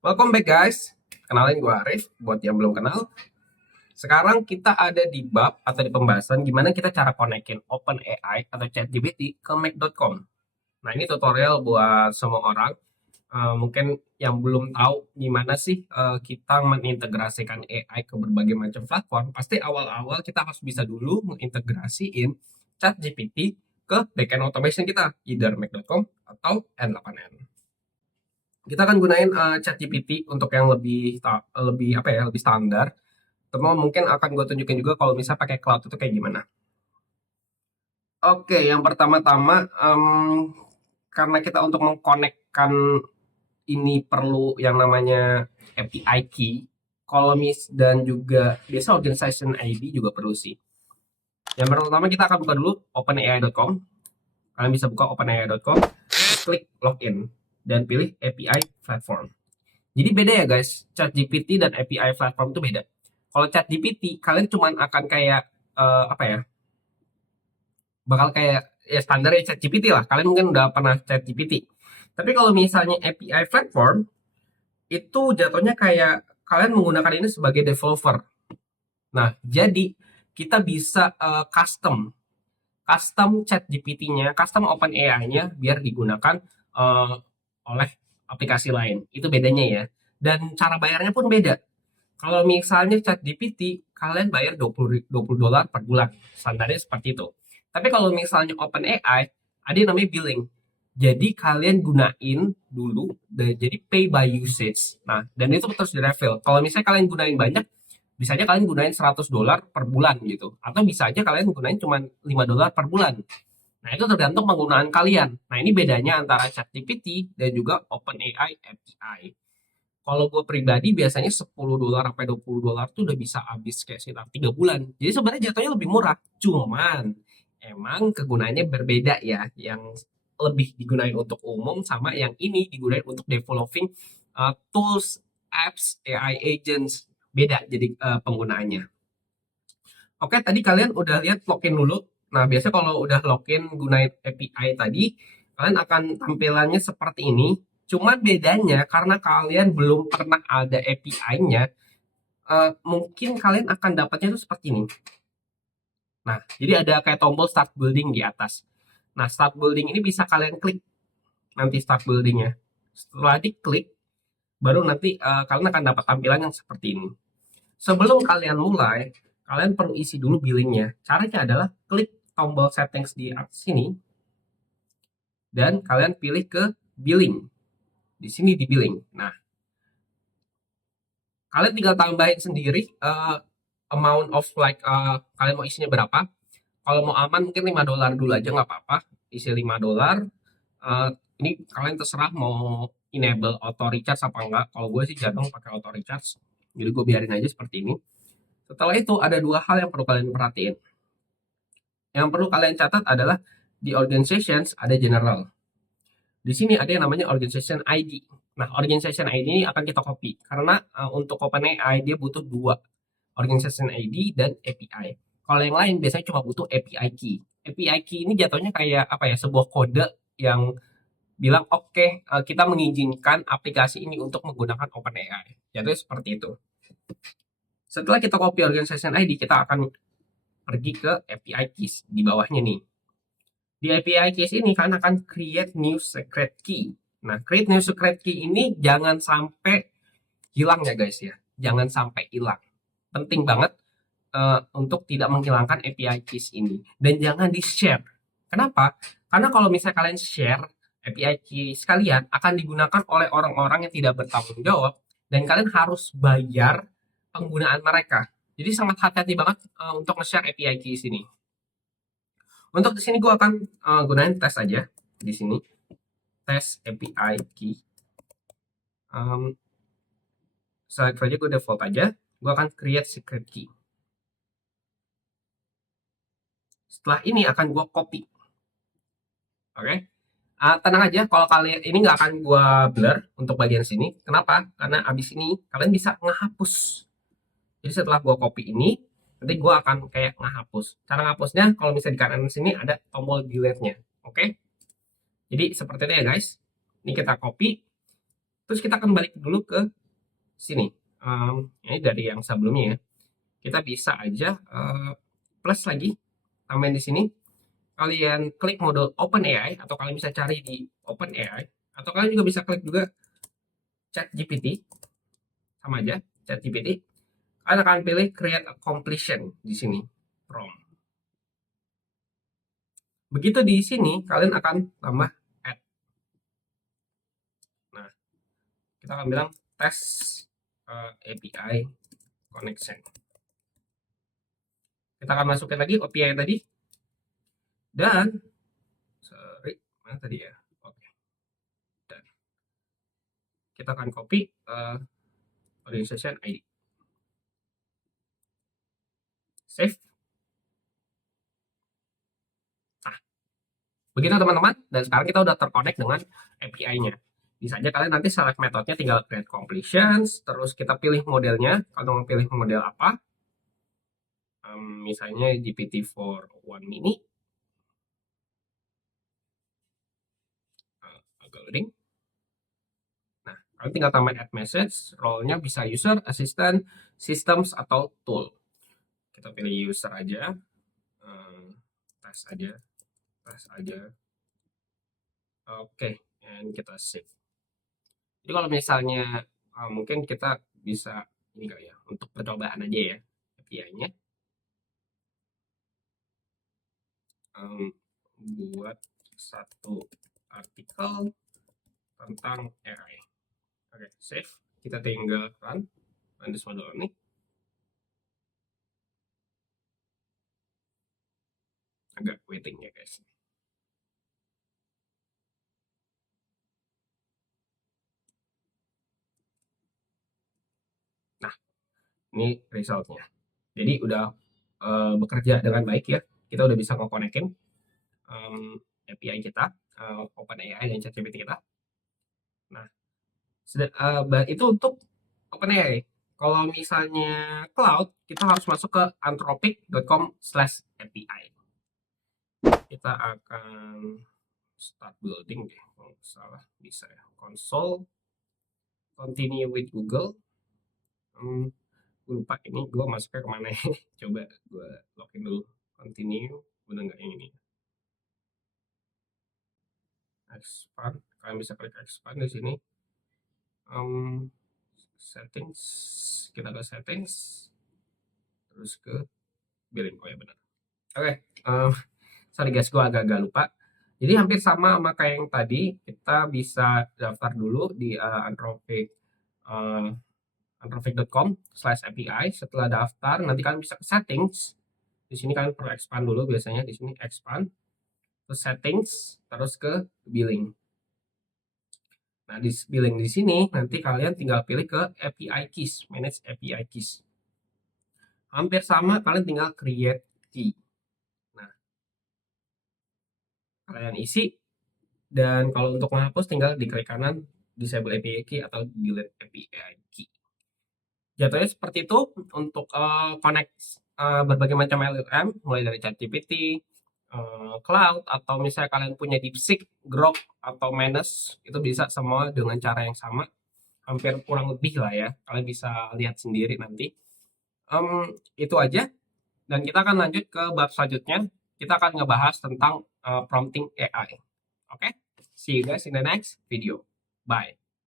Welcome back guys. Kenalin gue Arif, buat yang belum kenal. Sekarang kita ada di bab atau di pembahasan gimana kita cara konekin OpenAI atau ChatGPT ke Mac.com. Nah ini tutorial buat semua orang. Mungkin yang belum tahu gimana sih kita mengintegrasikan AI ke berbagai macam platform. Pasti awal-awal kita harus bisa dulu mengintegrasiin ChatGPT ke backend automation kita, either Mac.com atau N8N. Kita akan gunain ChatGPT untuk yang lebih apa ya, lebih standar. Teman mungkin akan gue tunjukin juga kalau misalnya pakai cloud itu kayak gimana. Oke, yang pertama-tama karena kita untuk mengkonekkan ini perlu yang namanya API key, columnist dan juga biasa organization ID juga perlu sih. Yang pertama kita akan buka dulu openai.com. Kalian bisa buka openai.com, klik login dan pilih API platform. Jadi beda ya guys, ChatGPT dan API platform itu beda. Kalau ChatGPT kalian cuman akan kayak apa ya? Bakal kayak ya standarnya ChatGPT lah. Kalian mungkin udah pernah ChatGPT. Tapi kalau misalnya API platform itu jatuhnya kayak kalian menggunakan ini sebagai developer. Nah, jadi kita bisa custom ChatGPT-nya, custom OpenAI-nya biar digunakan uh, oleh aplikasi lain. Itu bedanya ya. Dan cara bayarnya pun beda. Kalau misalnya ChatGPT, kalian bayar 20 dolar per bulan. Standarnya seperti itu. Tapi kalau misalnya OpenAI, ada yang namanya billing. Jadi kalian gunain dulu, jadi pay by usage. Nah, dan itu terus di-refill. Kalau misalnya kalian gunain banyak, bisa aja kalian gunain 100 dolar per bulan gitu. Atau bisa aja kalian gunain cuma 5 dolar per bulan. Nah, itu tergantung penggunaan kalian. Nah, ini bedanya antara ChatGPT dan juga OpenAI API. Kalau gue pribadi biasanya 10 dolar sampai 20 dolar tuh udah bisa habis kayak sekitar 3 bulan. Jadi sebenarnya jatuhnya lebih murah. Cuman emang kegunaannya berbeda ya. Yang lebih digunakan untuk umum sama yang ini digunakan untuk developing tools, apps, AI agents. Beda jadi penggunaannya. Oke, tadi kalian udah lihat login dulu. Nah, biasanya kalau udah login gunain API tadi, kalian akan tampilannya seperti ini. Cuma bedanya karena kalian belum pernah ada API-nya, mungkin kalian akan dapatnya itu seperti ini. Nah, jadi ada kayak tombol start building di atas. Nah, start building ini bisa kalian klik nanti start buildingnya. Setelah diklik, baru nanti kalian akan dapat tampilan yang seperti ini. Sebelum kalian mulai, kalian perlu isi dulu billingnya. Caranya adalah klik tombol settings di atas sini dan kalian pilih ke billing. Di sini di billing. Nah, kalian tinggal tambahin sendiri amount of like kalian mau isinya berapa. Kalau mau aman mungkin 5 dolar dulu aja nggak apa-apa. Isi 5 dolar. Uh, ini kalian terserah mau enable auto recharge apa enggak. Kalau gue sih jarang pakai auto recharge. Jadi gue biarin aja seperti ini. Setelah itu ada dua hal yang perlu kalian perhatiin. Yang perlu kalian catat adalah di organizations ada general. Di sini ada yang namanya organization ID. Nah, organization ID ini akan kita copy karena untuk OpenAI dia butuh dua, organization ID dan API. Kalau yang lain biasanya cuma butuh API key. API key ini jatuhnya kayak apa ya? Sebuah kode yang bilang oke, kita mengizinkan aplikasi ini untuk menggunakan OpenAI. Jatuhnya seperti itu. Setelah kita copy organization ID, kita akan pergi ke API keys di bawahnya nih. Di API keys ini kan akan create new secret key. Nah, create new secret key ini jangan sampai hilang ya guys ya. Jangan sampai hilang. Penting banget untuk tidak menghilangkan API keys ini. Dan jangan di-share. Kenapa? Karena kalau misalnya kalian share API keys kalian akan digunakan oleh orang-orang yang tidak bertanggung jawab dan kalian harus bayar penggunaan mereka. Jadi sangat hati-hati banget untuk nge-share API keys ini. Untuk di sini gue akan gunain tes aja di sini. Tes API key. Select aja gue default aja. Gue akan create secret key. Setelah ini akan gue copy. Oke. Tenang aja kalau kalian ini nggak akan gue blur untuk bagian sini. Kenapa? Karena abis ini kalian bisa ngehapus. Jadi setelah gue copy ini, nanti gue akan kayak ngehapus. Cara ngehapusnya kalau misalnya di kanan sini ada tombol delete-nya. Oke. Jadi seperti itu ya guys. Ini kita copy. Terus kita akan balik dulu ke sini. Ini dari yang sebelumnya ya. Kita bisa aja plus lagi, tambahin di sini. Kalian klik mode OpenAI atau kalian bisa cari di OpenAI atau kalian juga bisa klik juga ChatGPT, sama aja ChatGPT. Kalian akan pilih create a completion di sini prompt. Begitu di sini kalian akan tambah add. Nah, kita akan bilang test API connection. Kita akan masukin lagi API tadi dan sorry, mana tadi ya? Oke. Dan kita akan copy organization ID. Save. Nah, begitu teman-teman. Dan sekarang kita udah terkonek dengan API-nya. Bisa aja kalian nanti select metodenya tinggal create completions, terus kita pilih modelnya. Kalau mau pilih model apa, misalnya GPT-4 mini, agak loading. Nah, kalian tinggal tambah add message, role-nya bisa user, assistant, systems, atau tool. Kita pilih user aja, tes aja. Oke, and kita save. Jadi kalau misalnya mungkin kita bisa ini kali ya, untuk percobaan aja ya API-nya. Buat satu artikel tentang AI. Oke, save. Kita tinggal run this model ini. Agak waiting ya guys. Nah, ini resultnya. Jadi udah bekerja dengan baik ya. Kita udah bisa nge-connectin API kita, OpenAI dan ChatGPT kita. Nah, itu untuk OpenAI. Kalau misalnya cloud, kita harus masuk ke anthropic.com/API. Kita akan start building deh, kalau salah bisa ya. Console, continue with Google. Gue lupa ini gue masuknya kemana ya. Coba gue login dulu. Continue, udah nggak yang ini. Expand, kalian bisa klik expand di sini. Settings, kita ke settings, terus ke billing. Oh ya benar. Oke, sorry guys, gue agak-agak lupa. Jadi hampir sama kayak yang tadi, kita bisa daftar dulu di anthropic.com/API. Setelah daftar, nanti kalian bisa ke settings. Di sini kalian perlu expand dulu, biasanya di sini expand, terus settings, terus ke billing. Nah, di billing di sini nanti kalian tinggal pilih ke API keys, manage API keys. Hampir sama, kalian tinggal create key. Nah, kalian isi, dan kalau untuk menghapus tinggal di klik kanan disable API key atau delete API key. Jatuhnya seperti itu untuk connect berbagai macam LLM, mulai dari ChatGPT, Cloud, atau misalnya kalian punya DeepSeek, Grok, atau Manus, itu bisa semua dengan cara yang sama, hampir kurang lebih lah ya. Kalian bisa lihat sendiri nanti. Itu aja, dan kita akan lanjut ke bab selanjutnya. Kita akan ngebahas tentang prompting AI. Oke, see you guys in the next video. Bye.